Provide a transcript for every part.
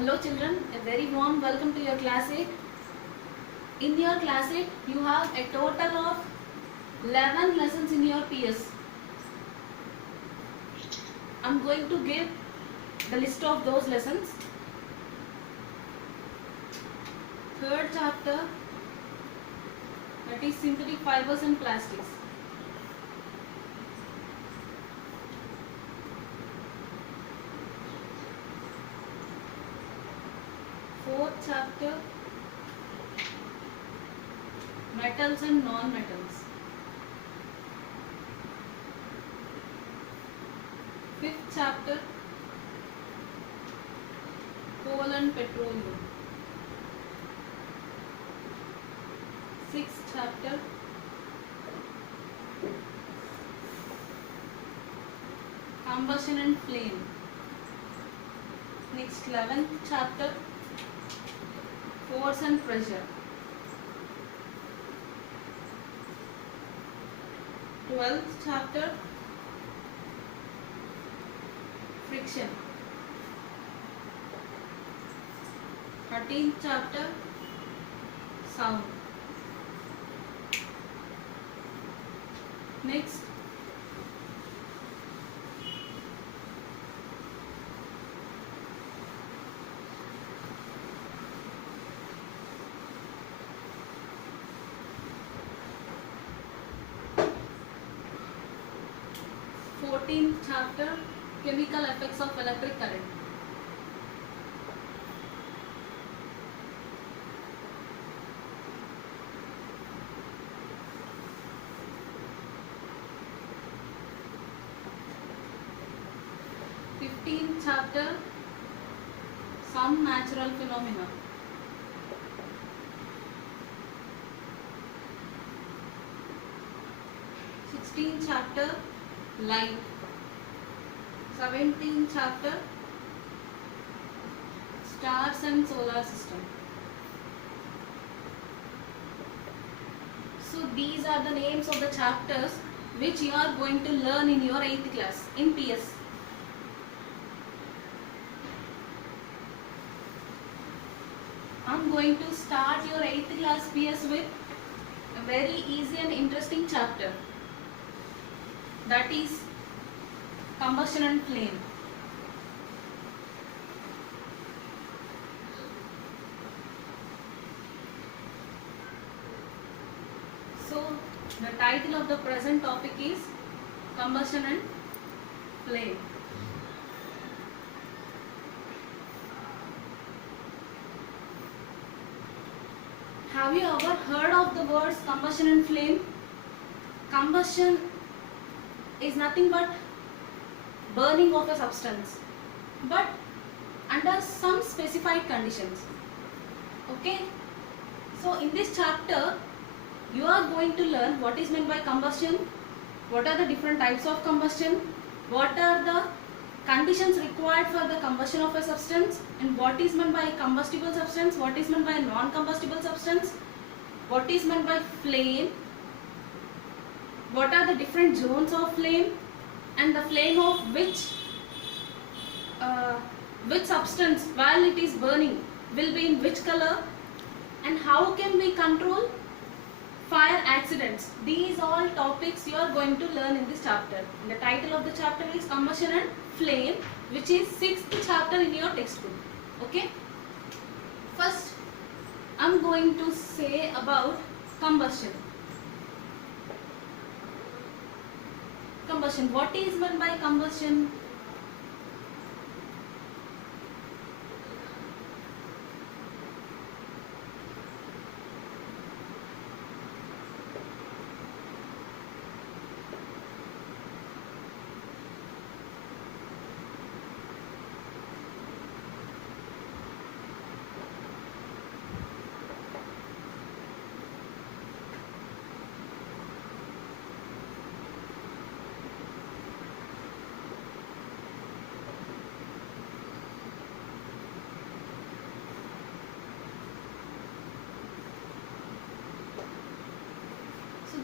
Hello children, a very warm welcome to your class 8. In your class 8, you have a total of 11 lessons in your PS. I am going to give the list of those lessons. Third chapter, that is synthetic fibers and plastics. Fourth chapter, metals and non-metals. Fifth chapter, coal and petroleum. Sixth chapter, combustion and flame. Next 11th chapter, force and pressure. 12th chapter, friction. 13th chapter, sound. Next, fourteenth chapter, chemical effects of electric current. Fifteenth chapter, some natural phenomena. Sixteenth chapter, light. 17th chapter, stars and solar system. So these are the names of the chapters which you are going to learn in your 8th class in PS. I am going to start your 8th class PS with a very easy and interesting chapter, that is combustion and flame. So the title of the present topic is combustion and flame. Have you ever heard of the words combustion and flame? Combustion is nothing but burning of a substance, but under some specified conditions. Okay, so in this chapter you are going to learn what is meant by combustion, what are the different types of combustion, what are the conditions required for the combustion of a substance, and what is meant by combustible substance, what is meant by non-combustible substance, what is meant by flame, what are the different zones of flame, and the flame of which substance while it is burning will be in which color, and how can we control fire accidents. These all topics you are going to learn in this chapter. And the title of the chapter is combustion and flame, which is 6th chapter in your textbook. Okay, first I am going to say about combustion. Combustion, what is meant by combustion?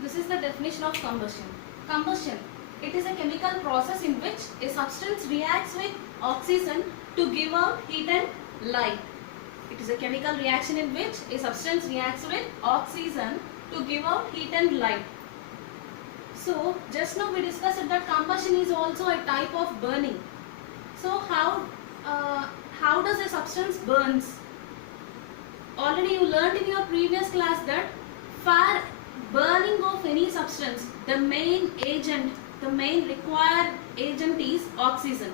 This is the definition of combustion. Combustion, it is a chemical process in which a substance reacts with oxygen to give out heat and light. It is a chemical reaction in which a substance reacts with oxygen to give out heat and light. So just now we discussed that combustion is also a type of burning. So how does a substance burns? Already you learned in your previous class that for burning of any substance, the main required agent is oxygen.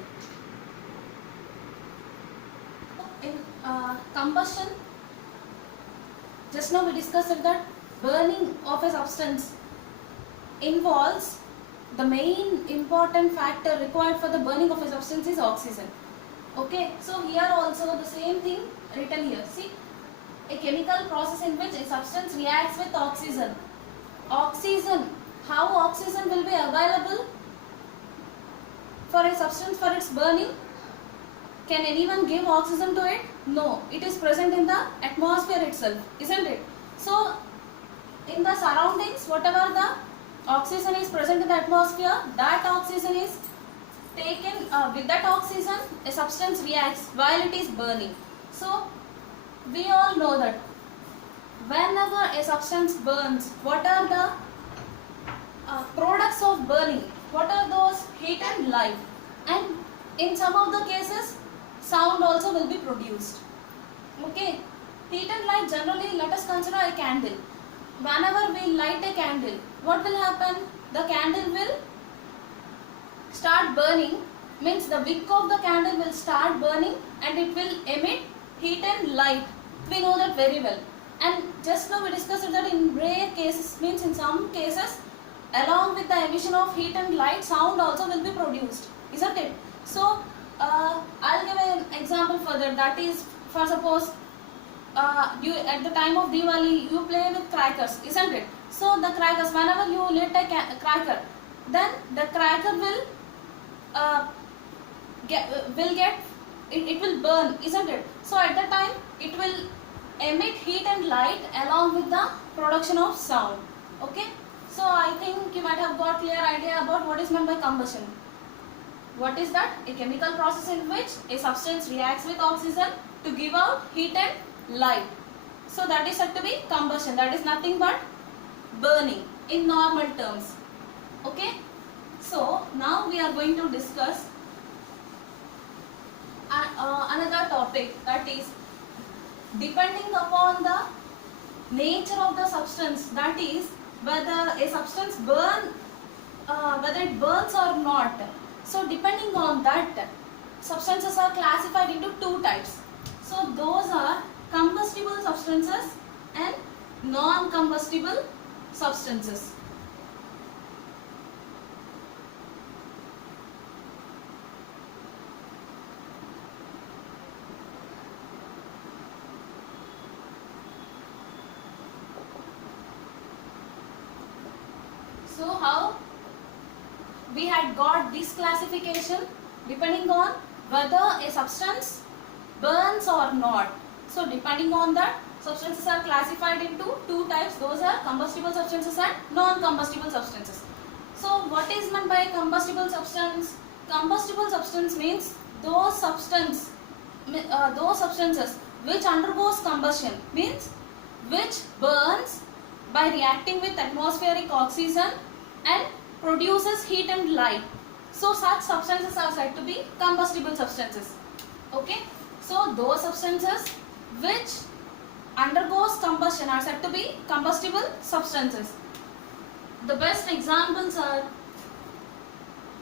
In combustion, just now we discussed that burning of a substance involves the main important factor required for the burning of a substance is oxygen. Okay, so here also the same thing written here. See, a chemical process in which a substance reacts with oxygen. Oxygen, how oxygen will be available for a substance for its burning? Can anyone give oxygen to it? No, it is present in the atmosphere itself, isn't it? So in the surroundings, whatever the oxygen is present in the atmosphere, that oxygen is taken with that oxygen a substance reacts while it is burning. So we all know that whenever a substance burns, what are the products of burning? What are those? Heat and light. And in some of the cases, sound also will be produced. Okay, heat and light, generally let us consider a candle. Whenever we light a candle, what will happen? The candle will start burning, means the wick of the candle will start burning and it will emit heat and light. We know that very well. And just now we discussed that in rare cases, means in some cases, along with the emission of heat and light, sound also will be produced, isn't it? So I'll give an example further. That is, for suppose at the time of Diwali you play with crackers, isn't it? So the crackers, whenever you lit a cracker, then the cracker will it will burn, isn't it? So at that time it will emit heat and light along with the production of sound. Okay, so I think you might have got clear idea about what is meant by combustion. What is that? A chemical process in which a substance reacts with oxygen to give out heat and light. So that is said to be combustion. That is nothing but burning in normal terms. Okay, so now we are going to discuss another topic, that is, depending upon the nature of the substance, that is whether a substance whether it burns or not. So depending on that, substances are classified into two types. So those are combustible substances and non-combustible substances. So how we had got this classification? Depending on whether a substance burns or not. So depending on that, substances are classified into two types. Those are combustible substances and non-combustible substances. So what is meant by combustible substance? Combustible substance means those substances which undergoes combustion, means which burns by reacting with atmospheric oxygen and produces heat and light. So such substances are said to be combustible substances. Okay, so those substances which undergoes combustion are said to be combustible substances. The best examples are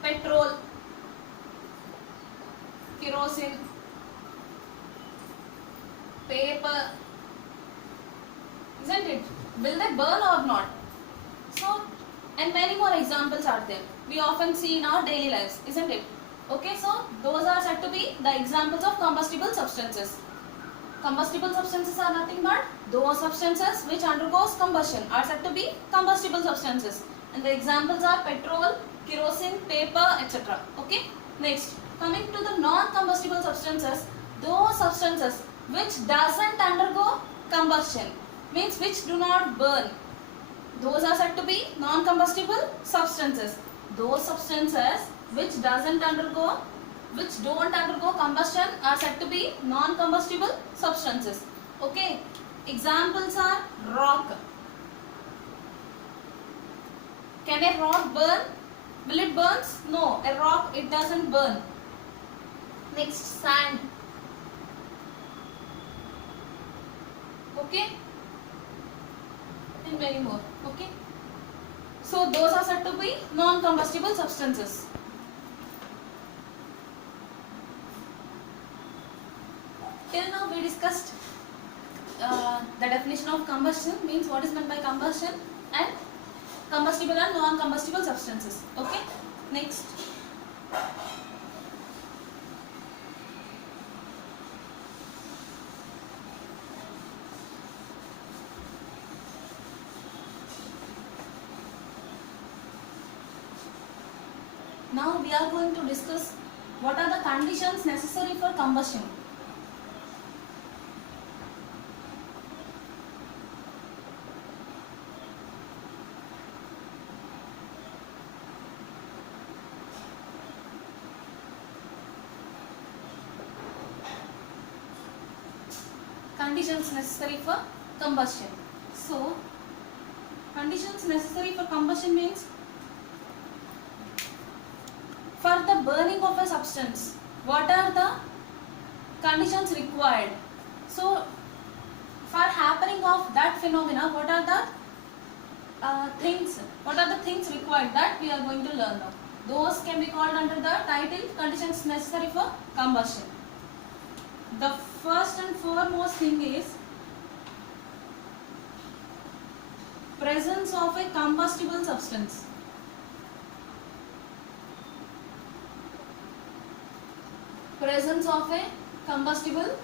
petrol, kerosene, paper, isn't it? Will they burn or not? So, and many more examples are there. We often see in our daily lives, isn't it? Okay, so those are said to be the examples of combustible substances. Combustible substances are nothing but those substances which undergoes combustion are said to be combustible substances. And the examples are petrol, kerosene, paper, etc. Okay. Next, coming to the non-combustible substances, those substances which doesn't undergo combustion, means which do not burn. Those are said to be non-combustible substances. Those substances which doesn't undergo which don't undergo combustion are said to be non-combustible substances. Okay, examples are rock. Can a rock burn? Will it burn? No, a rock, it doesn't burn. Next, sand. Okay, and many more. Okay, so those are said to be non-combustible substances. Till now we discussed the definition of combustion, means what is meant by combustion, and combustible and non-combustible substances. Okay, next. Now we are going to discuss what are the conditions necessary for combustion. Conditions necessary for combustion. So, conditions necessary for combustion means for the burning of a substance, what are the conditions required? So, for happening of that phenomena, what are the things required, that we are going to learn now. Those can be called under the title conditions necessary for combustion. The first and foremost thing is presence of a combustible substance. Presence of a combustible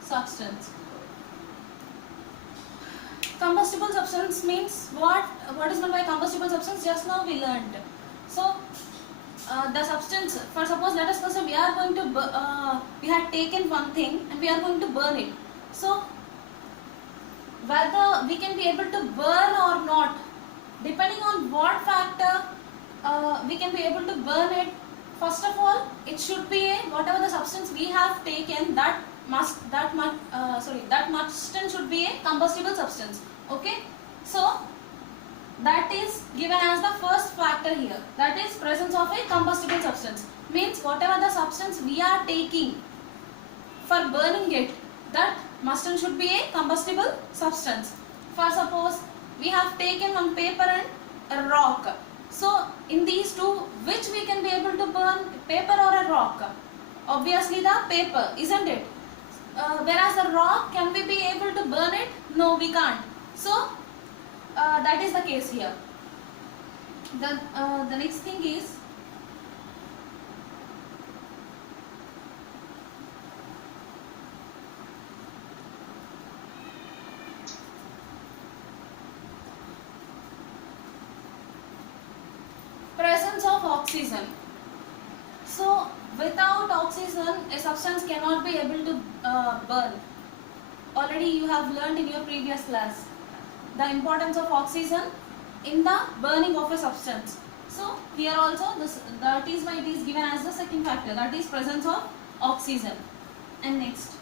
substance. Combustible substance means what is meant by combustible substance? Just now we learned. So the substance, for suppose let us consider we are going to we had taken one thing and we are going to burn it. So whether we can be able to burn or not, depending on what factor we can be able to burn it. First of all, it should be a, whatever the substance we have taken, that must should be a combustible substance. Okay, so that is given as the first factor here, that is presence of a combustible substance. Means whatever the substance we are taking for burning it, that must and should be a combustible substance. For suppose we have taken one paper and a rock. So in these two, which we can be able to burn, paper or a rock? Obviously the paper, isn't it? Whereas the rock, can we be able to burn it? No, we can't. So that is the case here. The next thing is presence of oxygen. So without oxygen, a substance cannot be able to burn. Already you have learned in your previous class the importance of oxygen in the burning of a substance. So here also the T by T is given as the second factor, that is presence of oxygen. And next,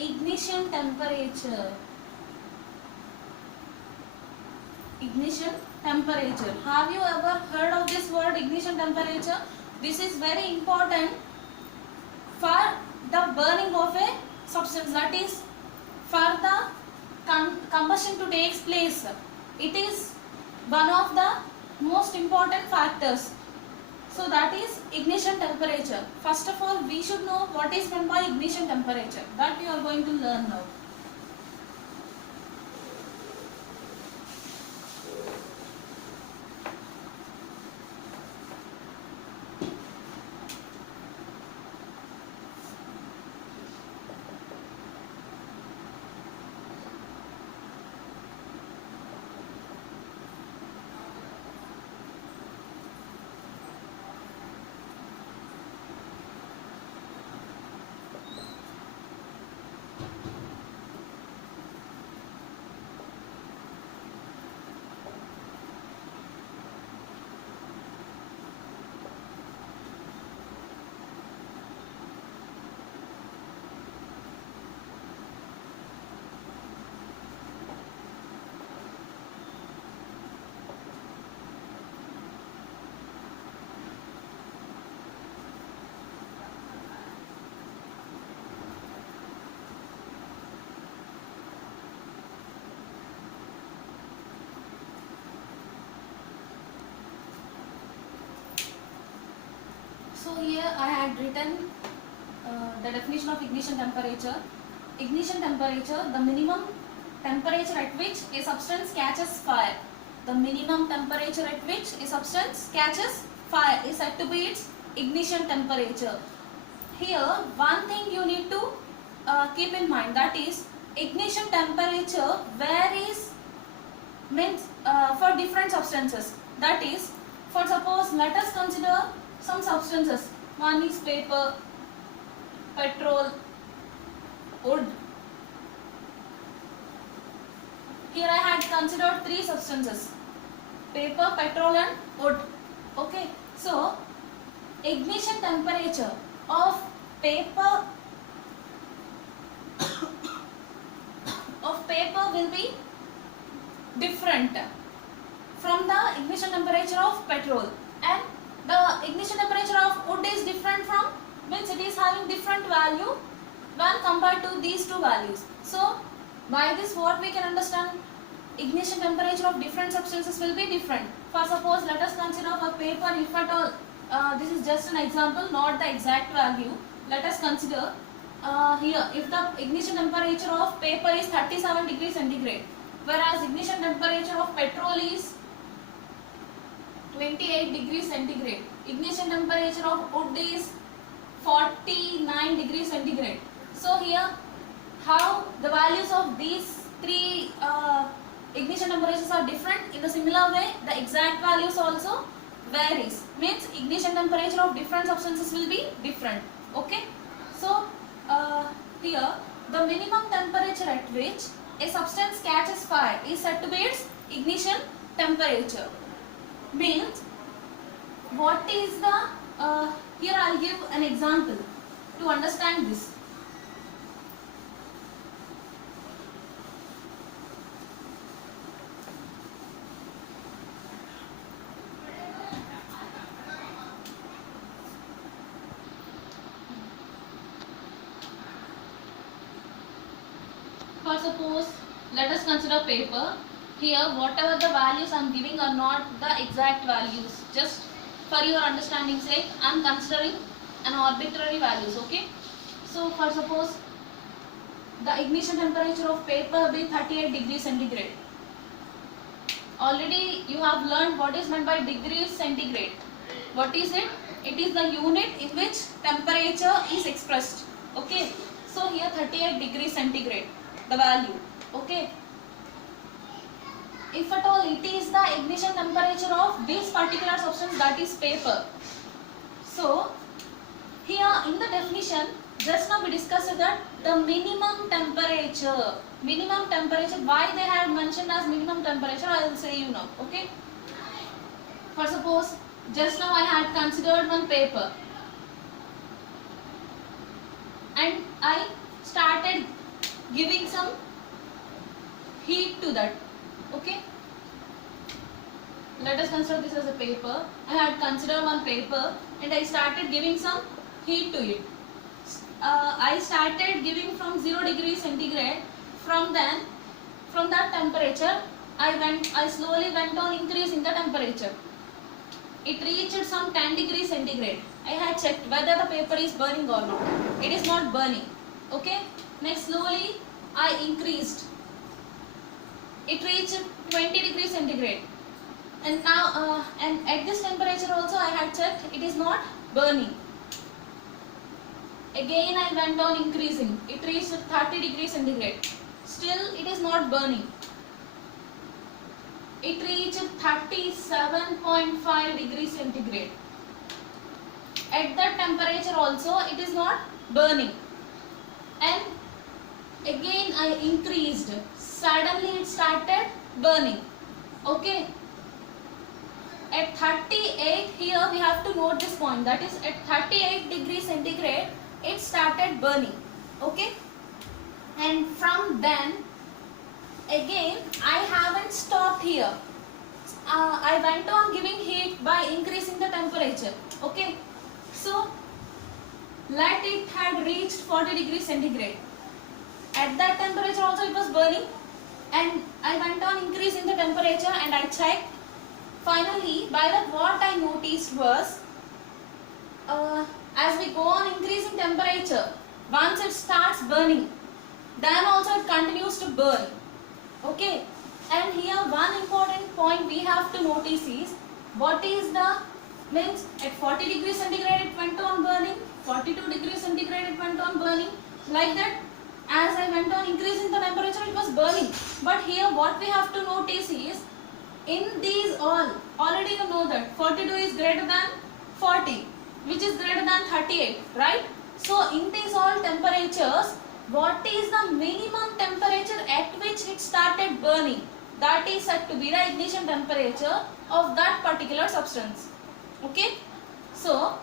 ignition temperature. Ignition temperature. Have you ever heard of this word, ignition temperature? This is very important for the burning of a substance, that is for the combustion to take place. It is one of the most important factors. So that is ignition temperature. First of all, we should know what is meant by ignition temperature. That you are going to learn now. here I had written the definition of ignition temperature. Ignition temperature, the minimum temperature at which a substance catches fire. The minimum temperature at which a substance catches fire is said to be its ignition temperature. Here one thing you need to keep in mind, that is ignition temperature varies means for different substances. That is, for suppose let us consider some substances. One is paper, petrol, wood. Here I had considered three substances: paper, petrol and wood. Okay, so ignition temperature of paper will be different from the ignition temperature of petrol, and the ignition temperature of wood is different from, means it is having different value when compared to these two values. So by this what we can understand, ignition temperature of different substances will be different. For suppose let us consider for paper, if at all this is just an example, not the exact value. Let us consider here if the ignition temperature of paper is 37 degrees centigrade, whereas ignition temperature of petrol is 28 degrees centigrade. Ignition temperature of wood is 49 degrees centigrade. So here how the values of these three ignition temperatures are different, in the similar way the exact values also varies, means ignition temperature of different substances will be different. Okay, so here the minimum temperature at which a substance catches fire is said to be its ignition temperature. Means what is the here I'll give an example to understand this. For suppose let us consider paper. Here whatever the values I am giving are not the exact values, just for your understanding sake I am considering an arbitrary values. Okay, so for suppose the ignition temperature of paper be 38 degrees centigrade. Already you have learned what is meant by degrees centigrade. What is it? It is the unit in which temperature is expressed. Okay, so here 38 degrees centigrade the value. Okay, if at all it is the ignition temperature of this particular substance, that is paper. So here in the definition just now we discussed that the minimum temperature, why they had mentioned as minimum temperature I will say you now. Okay, for suppose just now I had considered one paper and I started giving some heat to that. Okay, let us consider this as a paper. I had considered one paper and I started giving some heat to it. I started giving from 0 degrees centigrade. From that temperature I slowly went on increasing the temperature. It reached some 10 degrees centigrade. I had checked whether the paper is burning or not. It is not burning. Okay, next slowly I increased. It reached 20 degrees centigrade, and now and at this temperature also I had checked, it is not burning. Again I went on increasing. It reached 30 degrees centigrade. Still it is not burning. It reached 37.5 degrees centigrade. At that temperature also it is not burning. And again I increased. Suddenly it started burning. Okay, at 38, here we have to note this point, that is at 38 degrees centigrade it started burning. Okay, and from then again I haven't stopped here. I went on giving heat by increasing the temperature. Okay, so let it had reached 40 degrees centigrade. At that temperature also it was burning, and I went on increasing the temperature and I checked. Finally by that what I noticed was as we go on increasing temperature, once it starts burning, then also it continues to burn. Okay, and here one important point we have to notice is what is the means at 40 degrees centigrade it went on burning, 42 degrees centigrade it went on burning, like that. As I went on increasing the temperature, it was burning. But here what we have to notice is in these all, already you know that 42 is greater than 40, which is greater than 38, right? So in these all temperatures, what is the minimum temperature at which it started burning? That is said to be the ignition temperature of that particular substance. Okay? So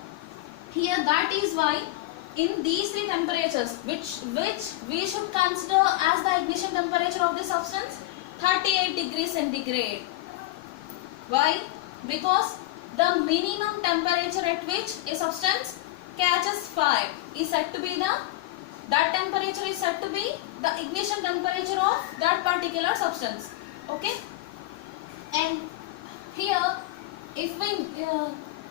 here that is why in these three temperatures, which we should consider as the ignition temperature of the substance, 38 degrees centigrade. Why? Because the minimum temperature at which a substance catches fire is said to be that temperature is said to be the ignition temperature of that particular substance. Okay? And here, if we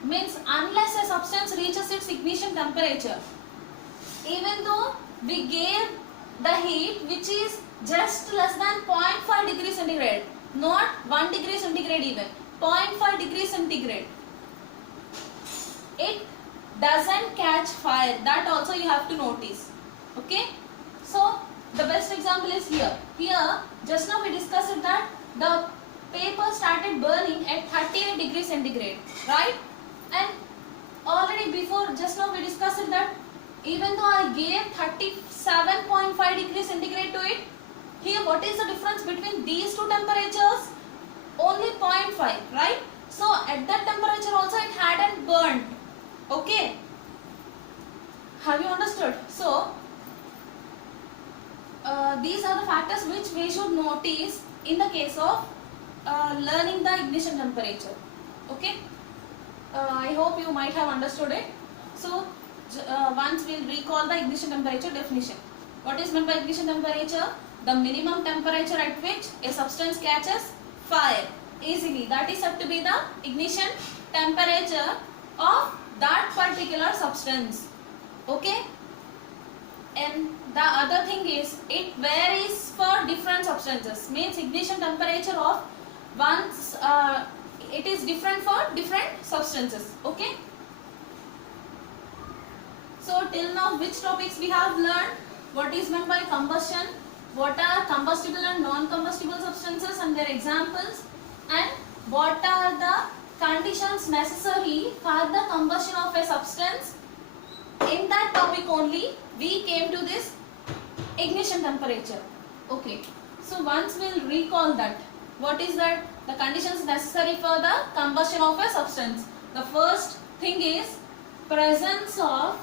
means unless a substance reaches its ignition temperature, even though we gave the heat which is just less than 0.5 degree centigrade, not 1 degree centigrade even, 0.5 degree centigrade, it doesn't catch fire. That also you have to notice. Okay? So the best example is here. Here just now we discussed that the paper started burning at 38 degrees centigrade, right? And already before just now we discussed that even though I gave 37.5 degrees centigrade to it, here what is the difference between these two temperatures? Only 0.5, right? So at that temperature also it hadn't burned. Okay? Have you understood? So these are the factors which we should notice in the case of learning the ignition temperature. Okay? I hope you might have understood it. So once we'll recall the ignition temperature definition. What is meant by ignition temperature? The minimum temperature at which a substance catches fire easily. That is said to be the ignition temperature of that particular substance. Okay? And the other thing is it varies for different substances. Means ignition temperature of once it is different for different substances. Okay? So till now which topics we have learned? What is meant by combustion? What are combustible and non-combustible substances and their examples? And what are the conditions necessary for the combustion of a substance? In that topic only we came to this ignition temperature. Okay. So once we'll recall that. What is that? The conditions necessary for the combustion of a substance. The first thing is presence of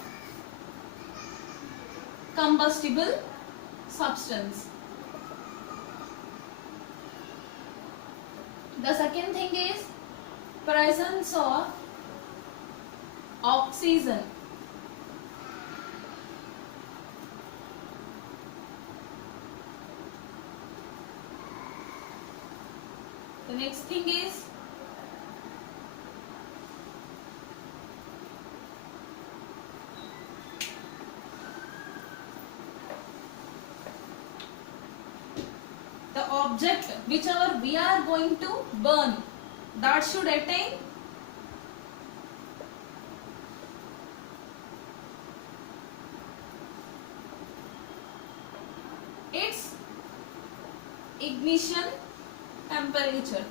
combustible substance. The second thing is presence of oxygen. The next thing is the object whichever we are going to burn, that should attain its ignition temperature.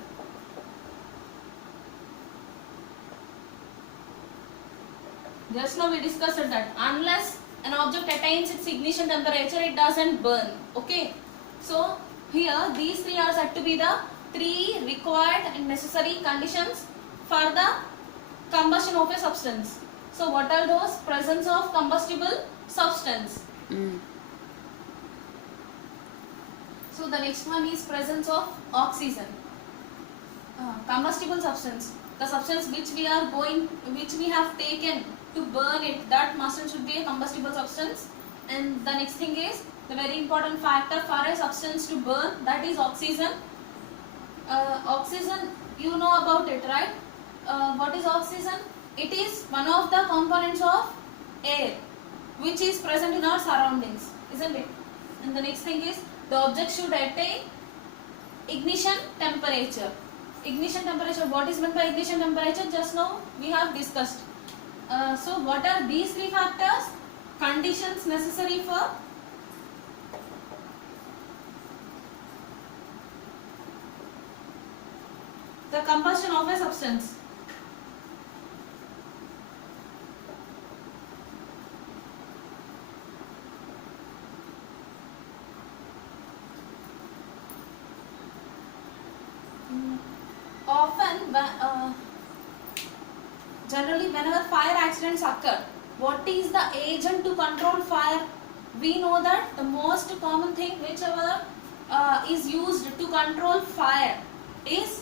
Just now we discussed that unless an object attains its ignition temperature, it doesn't burn. Okay. So here these three are said to be the three required and necessary conditions for the combustion of a substance. So what are those? Presence of combustible substance. So the next one is presence of oxygen. Combustible substance, the substance which we have taken to burn it, that must should be a combustible substance. And the next thing is the very important factor for a substance to burn, that is oxygen. Oxygen, you know about it, right? What is oxygen? it is one of the components of air which is present in our surroundings, isn't it? And the next thing is the object should attain ignition temperature. Ignition temperature, what is meant by ignition temperature? Just now we have discussed. So what are these three factors? Conditions necessary for the combustion of a substance. Often, generally whenever fire accidents occur, what is the agent to control fire? We know that the most common thing whichever is used to control fire is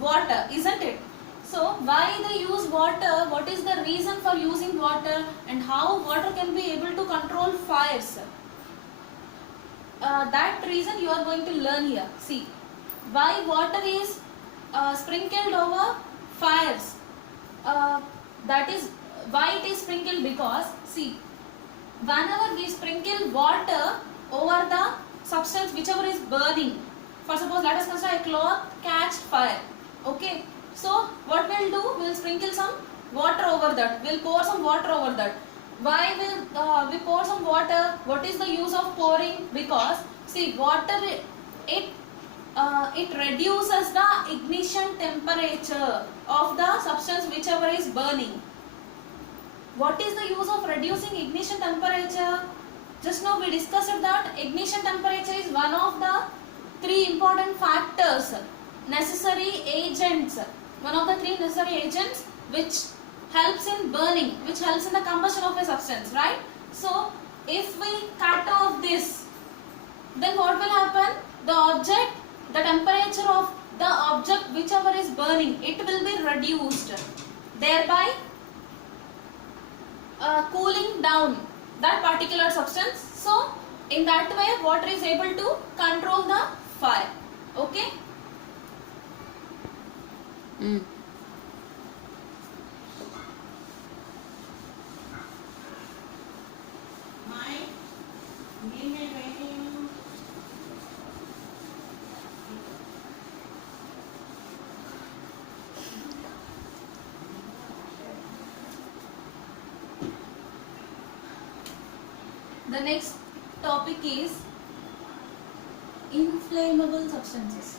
water, isn't it? So why they use water? What is the reason for using water, and how water can be able to control fires? That reason you are going to learn here. See, why water is sprinkled over fires. That is why it is sprinkled, because see, whenever we sprinkle water over the substance whichever is burning, for suppose let us consider a cloth catch fire. Okay, so what we'll do, we'll sprinkle some water over that, we'll pour some water over that. Why will we pour some water? What is the use of pouring? Because see, water it reduces the ignition temperature of the substance whichever is burning. What is the use of reducing ignition temperature? Just now we discussed that ignition temperature is one of the three important factors, necessary agents, one of the three necessary agents which helps in burning, which helps in the combustion of a substance, right? So if we cut off this, then what will happen? The object, the temperature of the object whichever is burning, it will be reduced, thereby cooling down that particular substance. So in that way water is able to control the fire. Okay. The next topic is inflammable substances.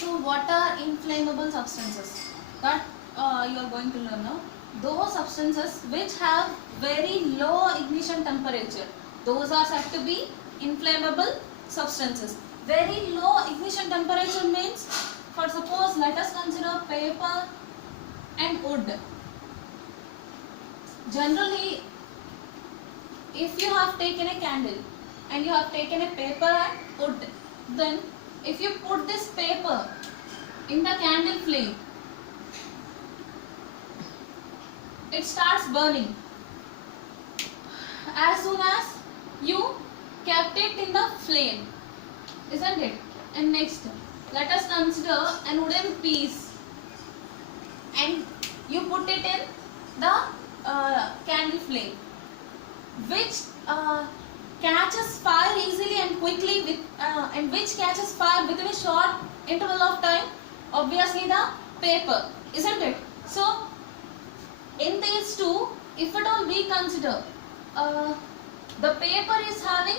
So what are inflammable substances? That you are going to learn now. Those substances which have very low ignition temperature, those are said to be inflammable substances. Very low ignition temperature means, for suppose let us consider paper and wood. Generally, if you have taken a candle and you have taken a paper and wood, then if you put this paper in the candle flame, it starts burning as soon as you kept it in the flame, isn't it? And next, let us consider a wooden piece and you put it in the candle flame, which catches fire easily and quickly with, and which catches fire within a short interval of time. Obviously the paper, isn't it? So in these two, if at all we consider the paper is having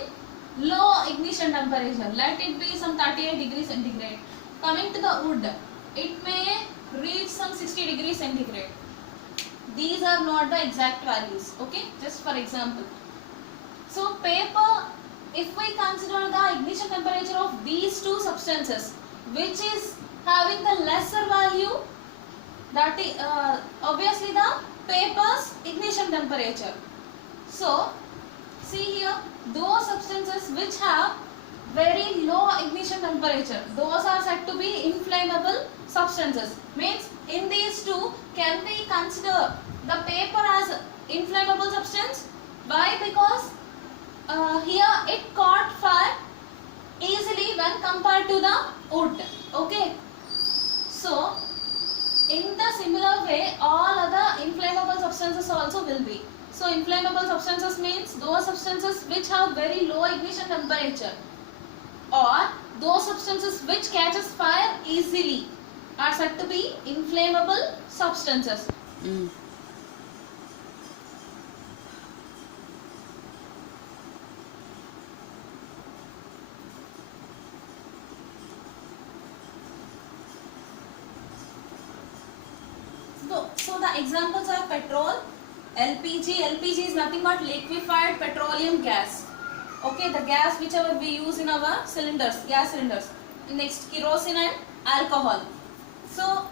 low ignition temperature, let it be some 38 degrees centigrade. Coming to the wood, it may reach some 60 degrees centigrade. These are not the exact values, okay, just for example. So paper, if we consider the ignition temperature of these two substances, which is having the lesser value, that is obviously the paper's ignition temperature. So see here, those substances which have very low ignition temperature, those are said to be inflammable substances. Means in these two, can we consider the paper as inflammable substance? Why? Because here it caught fire easily when compared to the wood. Okay. So in the similar way, all other inflammable substances also will be. So inflammable substances means those substances which have very low ignition temperature, or those substances which catches fire easily are said to be inflammable substances. So the examples are petrol, LPG. LPG is nothing but liquefied petroleum gas. Okay, the gas whichever we use in our cylinders, gas cylinders. Next, kerosene and alcohol. So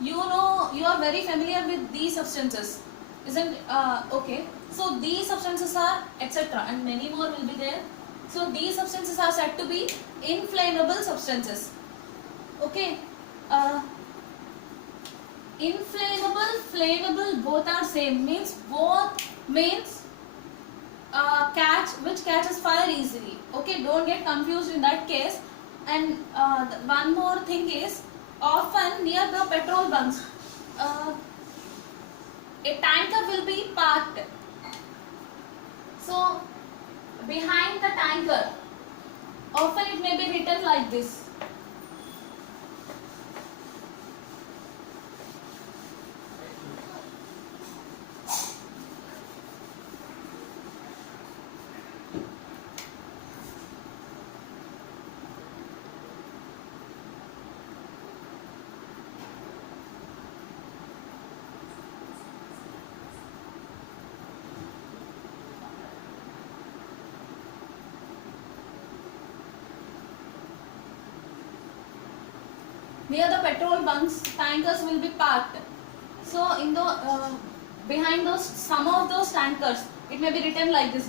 you know, you are very familiar with these substances, isn't okay? So these substances are etc. and many more will be there. So these substances are said to be inflammable substances. Okay. Inflammable, flammable, both are same. Means both means which catches fire easily. Okay, don't get confused in that case. And one more thing is, often near the petrol bunks, a tanker will be parked. So behind the tanker, often it may be written like this. Near the petrol bunks, tankers will be parked. So in the behind those, some of those tankers, it may be written like this.